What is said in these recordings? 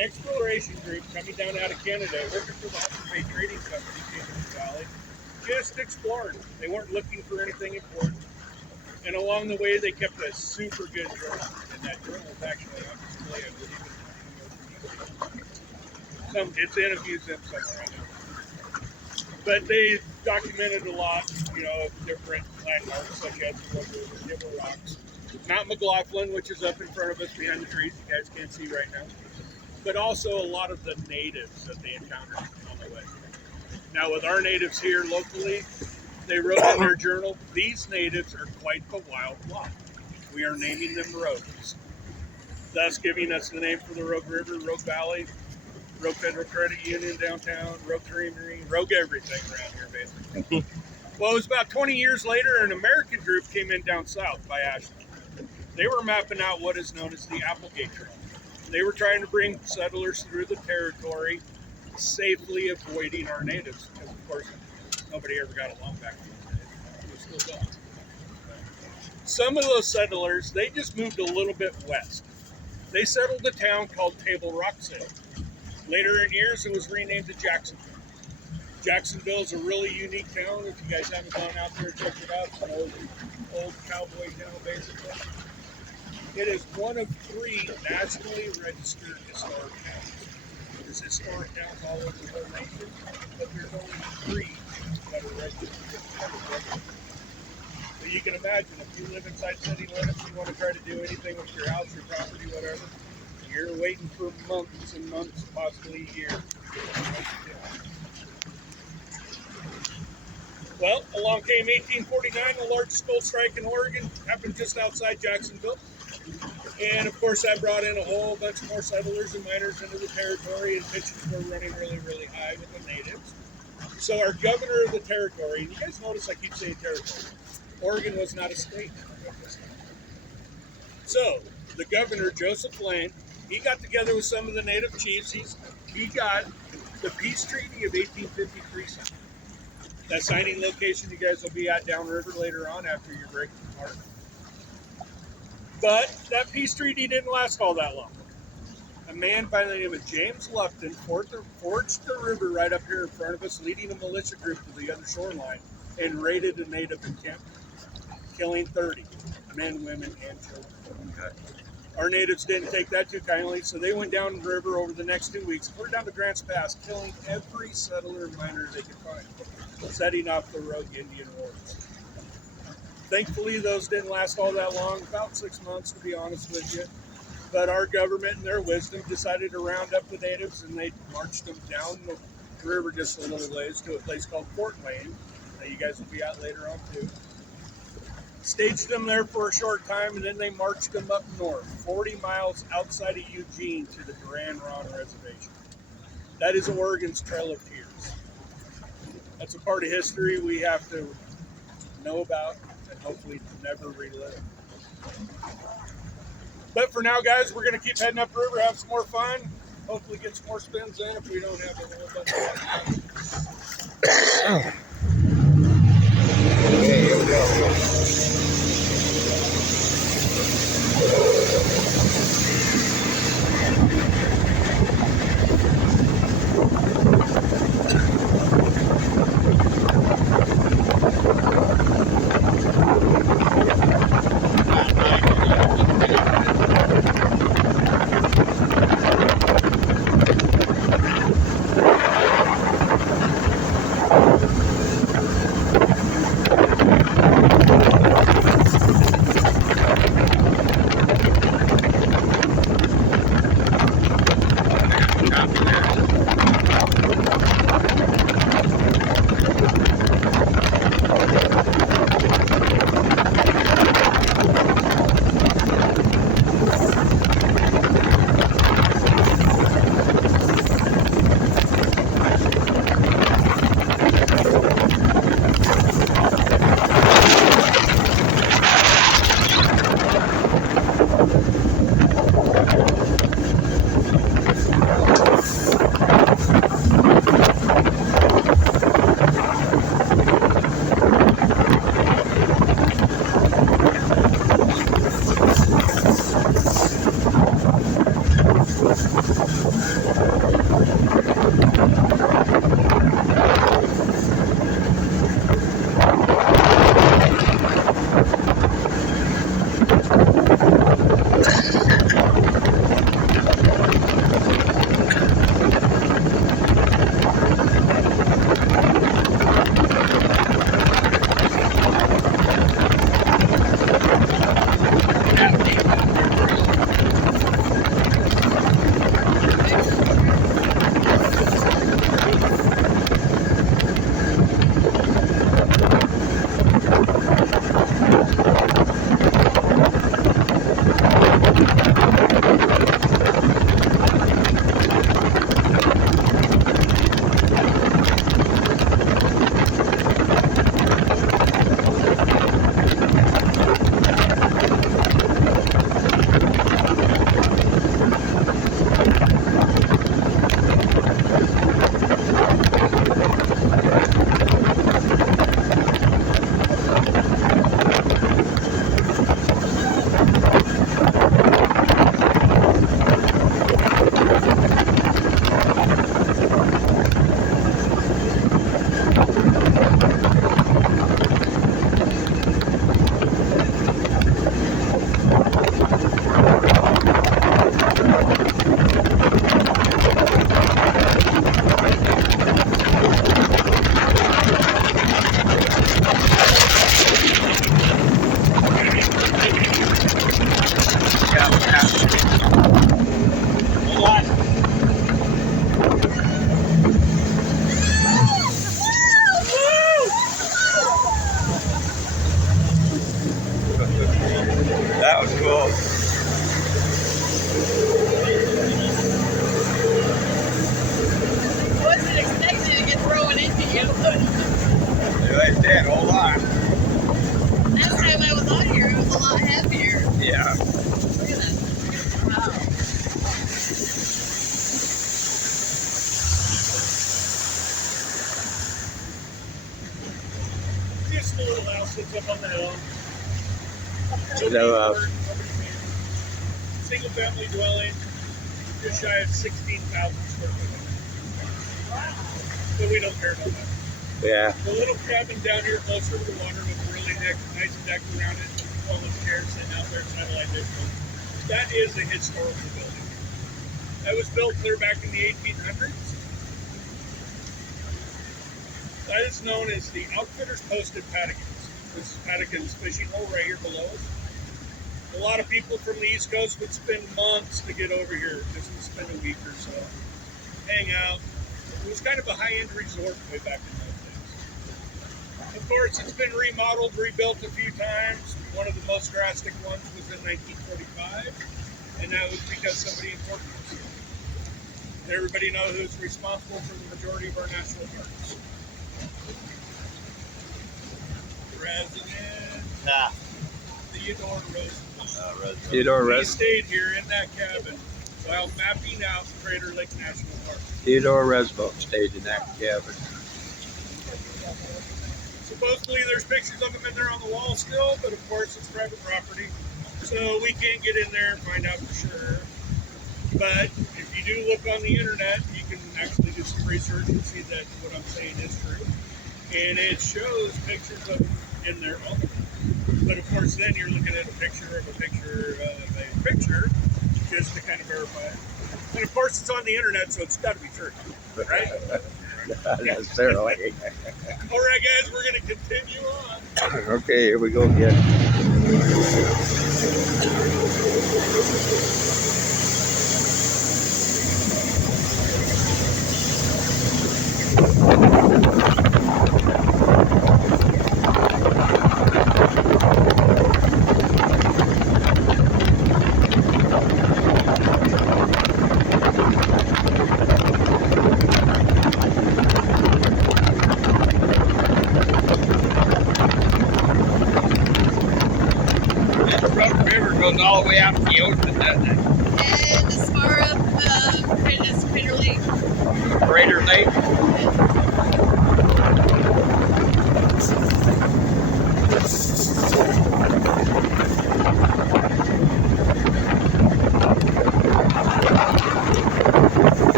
an exploration group coming down out of Canada, working for the Hudson Bay Trading Company in the valley, just explored. They weren't looking for anything important. And along the way, they kept a super good journal. And that journal is actually on display, I believe, it's in a museum somewhere right now. But they documented a lot, of different landmarks, such as the Table Rocks, Mount McLaughlin, which is up in front of us behind the trees, you guys can't see right now. But also a lot of the natives that they encountered on the way. Now, with our natives here locally, they wrote in their journal, these natives are quite the wild lot. We are naming them Rogues, thus giving us the name for the Rogue River, Rogue Valley, Rogue Federal Credit Union downtown, Rogue Creamery, Rogue everything around here, basically. Well, it was about 20 years later, an American group came in down south by Ashland. They were mapping out what is known as the Applegate Trail. They were trying to bring settlers through the territory, safely avoiding our natives, because, of course, nobody ever got along back then. It was still gone. Some of those settlers, they just moved a little bit west. They settled a town called Table Rock City. Later in years, it was renamed to Jacksonville. Jacksonville is a really unique town. If you guys haven't gone out there, check it out. It's an old cowboy town, basically. It is one of 3 nationally registered historic towns. There's historic towns all over the whole nation, but there's only 3 that are registered. So you can imagine, if you live inside city limits, you want to try to do anything with your house, your property, whatever, you're waiting for months and months, possibly a year. Well, along came 1849, the largest gold strike in Oregon, happened just outside Jacksonville. And of course, that brought in a whole bunch more settlers and miners into the territory, and tensions were running really, really high with the natives. So our governor of the territory, and you guys notice I keep saying territory, Oregon was not a state. So the governor, Joseph Lane, he got together with some of the native chiefs. He got the Peace Treaty of 1853 signed. That signing location you guys will be at downriver later on after your break apart. But that peace treaty didn't last all that long. A man by the name of James Lupton forged the river right up here in front of us, leading a militia group to the other shoreline, and raided a native encampment, killing 30 men, women, and children. Okay. Our natives didn't take that too kindly, so they went down the river over the next 2 weeks, clear down to Grants Pass, killing every settler and miner they could find, setting off the rogue Indian wars. Thankfully, those didn't last all that long, about 6 months, to be honest with you. But our government, in their wisdom, decided to round up the natives, and they marched them down the river just a little ways to a place called Fort Wayne, that you guys will be at later on, too. Staged them there for a short time, and then they marched them up north, 40 miles outside of Eugene, to the Grand Ronde Reservation. That is Oregon's Trail of Tears. That's a part of history we have to know about and hopefully never relive. But for now, guys, we're going to keep heading up river, have some more fun, hopefully get some more spins in if we don't have a whole bunch of fun. Okay, here we go. That was cool. Wasn't expecting to get thrown into you. They did, hold on. Last time I was on here, it was a lot heavier. Yeah. Look at that. Wow. Just a little house that's up on the hill. No, Single family dwelling, just shy of 16,000 square feet. So we don't care about that. yeah. The little cabin down here closer to the water with a really nice deck around it, all those chairs sitting out there, satellite dish. That is a historical building. That was built clear back in the 1800s. That is known as the Outfitters Post at Patikins. This is Patikins fishing hole right here below us. A lot of people from the East Coast would spend months to get over here, just to spend a week or so, hang out. It was kind of a high-end resort way back in those days. Of course, it's been remodeled, rebuilt a few times. One of the most drastic ones was in 1945, and that was because somebody important was here. Everybody knows who's responsible for the majority of our national parks. President Theodore Roosevelt. Theodore He Roosevelt. stayed here in that cabin while mapping out Crater Lake National Park. Theodore Roosevelt stayed in that cabin. Supposedly there's pictures of him in there on the wall still, but of course it's private property, so we can't get in there and find out for sure. But if you do look on the internet, you can actually do some research and see that what I'm saying is true. And it shows pictures of him in there all the time. But of course, then you're looking at a picture of a picture of a picture just to kind of verify it. And of course, it's on the internet, so it's got to be true, right? Not necessarily. All right, guys, we're going to continue on. Okay, here we go again. River goes all the way out to the ocean, doesn't it? And as far up as Crater Lake. Crater Lake.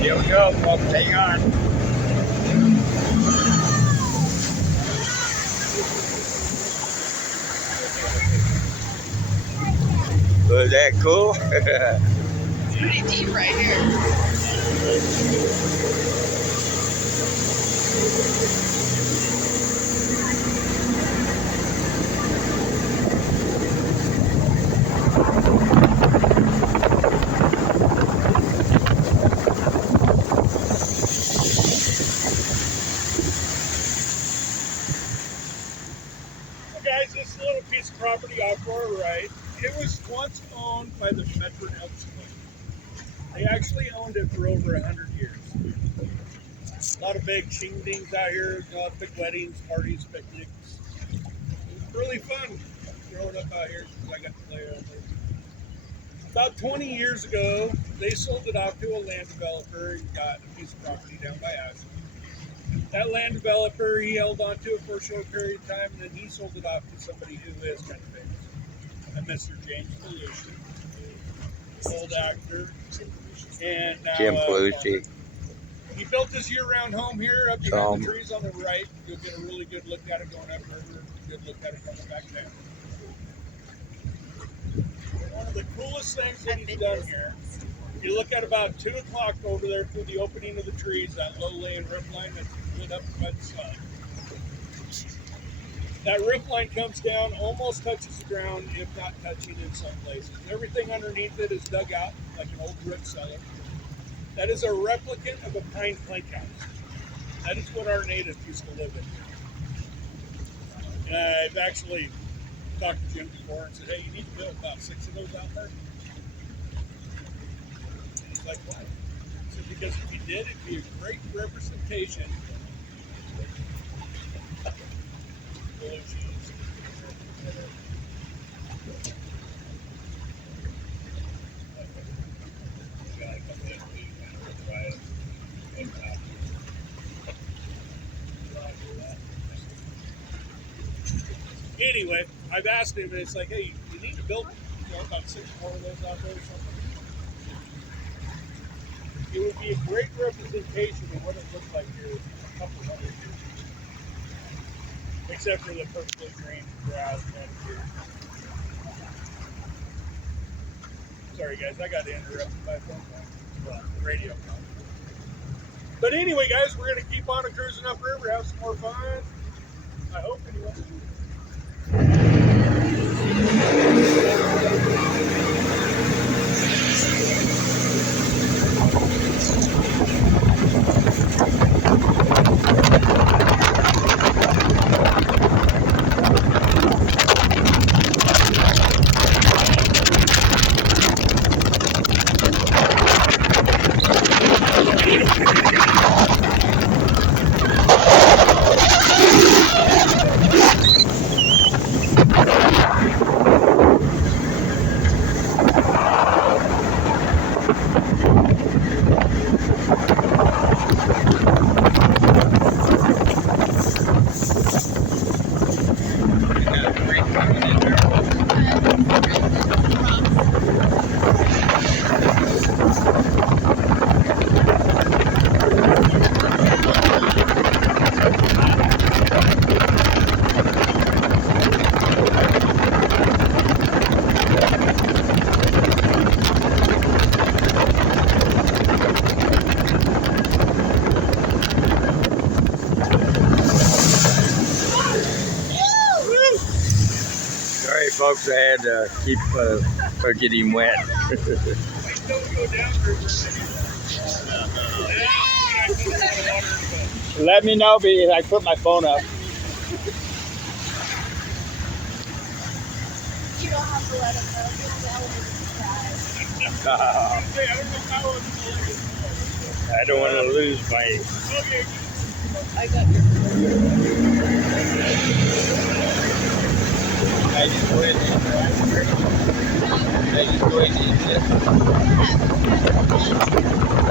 Here we go, folks. Hang on. Was that cool? It's pretty deep right here. So guys, this little piece of property off to our right, it was once owned by the Medford Elks Club. They actually owned it for over 100 years. A lot of big shingdings out here, a lot of big weddings, parties, picnics. It was really fun growing up out here because I got to play out there. About 20 years ago, they sold it off to a land developer and got a piece of property down by us. That land developer, he held on to it for a short period of time, and then he sold it off to somebody who is kind of famous, a Mr. James Belushi, old actor, and now, Jim Belushi. he built his year-round home here up behind the trees on the right. You'll get a really good look at it going up river, good look at it coming back down. One of the coolest things that he's done here, you look at about 2 o'clock over there through the opening of the trees, that low-laying rip line that's lit up by the sun. That rip line comes down, almost touches the ground, if not touching in some places. Everything underneath it is dug out like an old brick cellar. That is a replicant of a pine plank house. That is what our natives used to live in. And I've actually talked to Jim before and said, hey, you need to build about 6 of those out there. And he's like, why? I said, because if you did, it'd be a great representation. Anyway, I've asked him, and it's like, hey, you need to build, about 6 more of those out there or something. It would be a great representation of what it looks like here a couple hundred years ago. Except for the perfectly green grass down here. Sorry guys, I got interrupted by a phone call. Well, radio call. But anyway guys, we're going to keep on cruising upriver, have some more fun. I hope anyway. Folks, I had to keep getting wet. Let me know if I put my phone up. You don't have to let them know. Hey, I don't know how I'm gonna let it go. I don't want to lose my. Okay. I got your. I just go ahead and. I just go ahead and. Yeah.